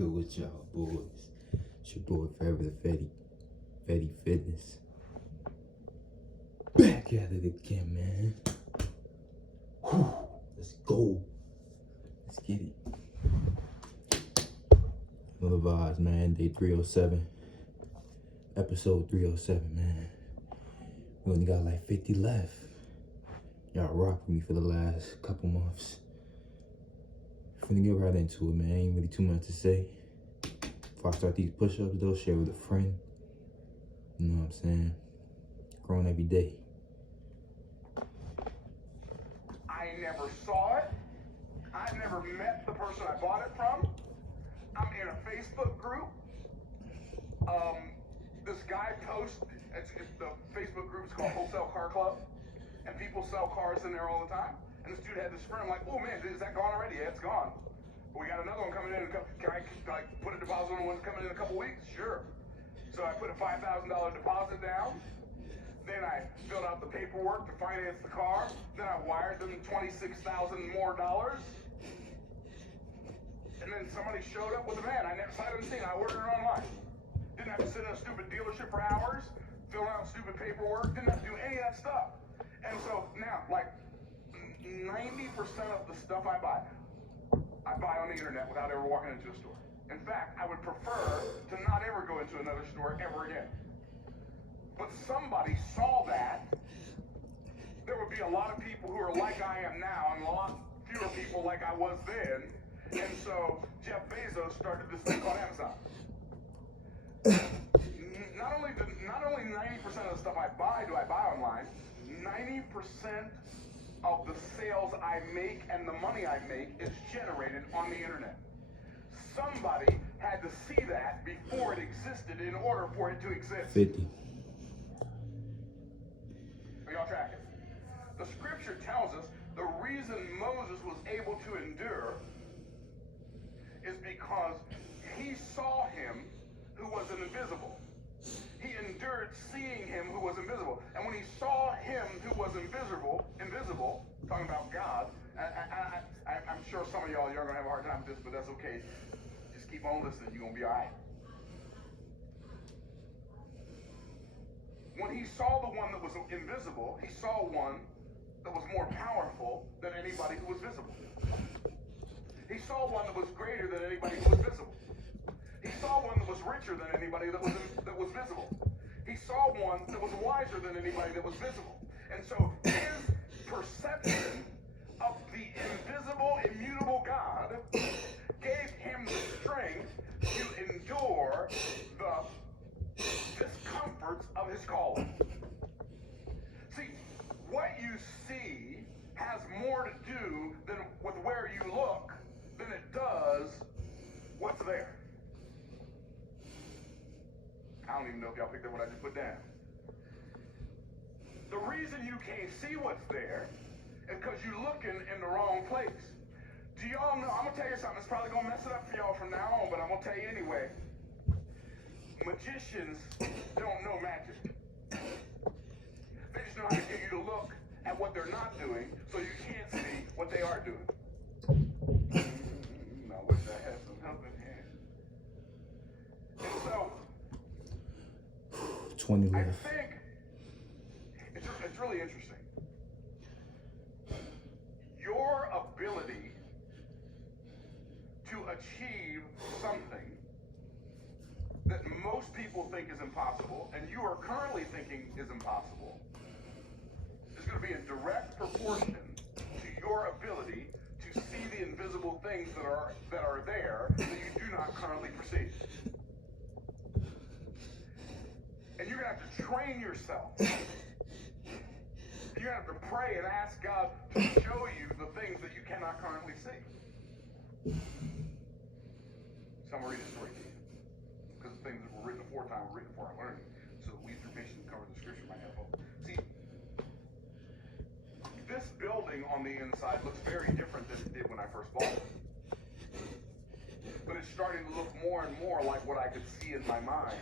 good with y'all, boys? It's your boy, Forever the Fetty Fitness. Back at it again, man. Whew. Let's go. Let's get it. Another vibes, man. Day 307. Episode 307, man. We only got like 50 left. Y'all rock with me for the last couple months. Finna get right into it, man. Ain't really too much to say. Before I start these push-ups, though, share with a friend. You know what I'm saying? Growing every day. I never saw it. I never met the person I bought it from. I'm in a Facebook group. This guy posts, the Facebook group is called Wholesale Car Club, and people sell cars in there all the time. And this dude had this friend. I'm like, oh man, is that gone already? Yeah, it's gone. But we got another one coming in. Can I like put a deposit on one coming in a couple weeks? Sure. So I put a $5,000 deposit down. Then I filled out the paperwork to finance the car. Then I wired them $26,000 more. And then somebody showed up with a van. I never sight unseen. I ordered it online. Didn't have to sit in a stupid dealership for hours, filling out stupid paperwork. Didn't have to do any of that stuff. And so now, like 90% of the stuff I buy on the internet without ever walking into a store. In fact, I would prefer to not ever go into another store ever again. But somebody saw that. There would be a lot of people who are like I am now, and a lot fewer people like I was then. And so Jeff Bezos started this thing called Amazon. Not only 90% of the stuff I buy do I buy online, 90% of the sales I make and the money I make is generated on the internet. Somebody had to see that before it existed in order for it to exist. 50. Are y'all tracking? The scripture tells us the reason Moses was able to endure is because he saw him who was invisible. He endured seeing him who was invisible. And when he saw him who was invisible, talking about God, I'm sure some of y'all are going to have a hard time with this, but that's okay. Just keep on listening. You're going to be all right. When he saw the one that was invisible, he saw one that was more powerful than anybody who was visible. He saw one that was greater than anybody who was visible. He saw one that was richer than anybody that was visible. He saw one that was wiser than anybody that was visible. And so his perception of the invisible, immutable God gave him the strength to endure the discomforts of his calling. See, what you see has more to do than with where you look than it does what's there. I don't even know if y'all picked up what I just put down. The reason you can't see what's there is because you're looking in the wrong place. Do y'all know? I'm going to tell you something. It's probably going to mess it up for y'all from now on, but I'm going to tell you anyway. Magicians don't know magic. They just know how to get you to look at what they're not doing so you can't see what they are doing. I wish I had some help in here. And so, 20 I left. think it's really interesting. Your ability to achieve something that most people think is impossible, and you are currently thinking is impossible, is going to be in direct proportion to your ability to see the invisible things that are there that you do not currently perceive. And you're going to have to train yourself. And you're going to have to pray and ask God to show you the things that you cannot currently see. So I'm going to read a story to you. Because the things that were written aforetime were written for our learning. So that we through patience cover the scripture might have hope. See, this building on the inside looks very different than it did when I first bought it. But it's starting to look more and more like what I could see in my mind